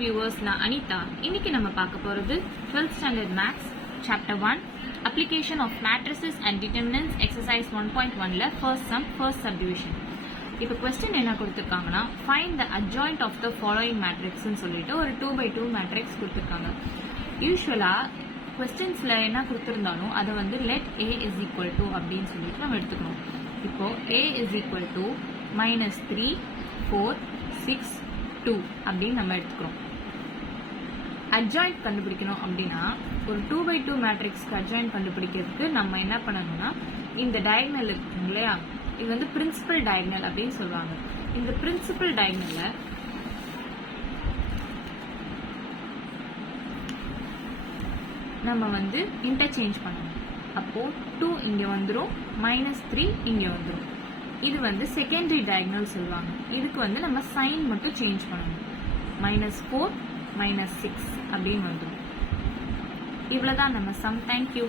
viewers, நான் அனிதா. இன்னைக்கு நம்ம பார்க்க போறது 12th standard maths chapter 1 application of matrices and determinants exercise 1.1ல first sum first subdivision. இப்போ question என்ன கொடுத்திருக்காங்கன்னா find the adjoint of the following matrix ன்னு சொல்லிட்டு ஒரு 2x2 matrix கொடுத்திருக்காங்க. யூசுவலா questions-ல என்ன கொடுத்திருந்தாலும் அதை வந்து let a is equal to அப்படின்னு சொல்லிட்டு நம்ம எடுத்துக்கணும். இப்போ a is equal to -3 4 6 2 அப்படின்னு நம்ம எடுத்துக்கிறோம். அட்ஜாயிண்ட் கண்டுபிடிக்கணும் அப்படின்னா ஒரு 2x2 மேட்ரிக்ஸ்க்கு அட்ஜாயிண்ட் கண்டுபிடிக்கிறதுக்கு நம்ம என்ன பண்ணணும்னா இந்த டயகனல் இருக்கு இல்லையா, இது வந்து பிரின்சிபல் டயகனல் அப்படின்னு சொல்லுவாங்க. இந்த பிரின்சிபல் டயகனல்ல நம்ம வந்து இன்டர்சேஞ்ச் பண்ணணும். அப்போ 2 இங்க வந்துடும், -3 இங்க வந்துடும். இது வந்து செகண்டரி டயகனல் சொல்லுவாங்க. இதுக்கு வந்து நம்ம சைன் மட்டும் சேஞ்ச் பண்ணணும். -4 -6 அப்படின்னு வந்துடும். இவ்வளவுதான் நம்ம சம். தேங்க்யூ.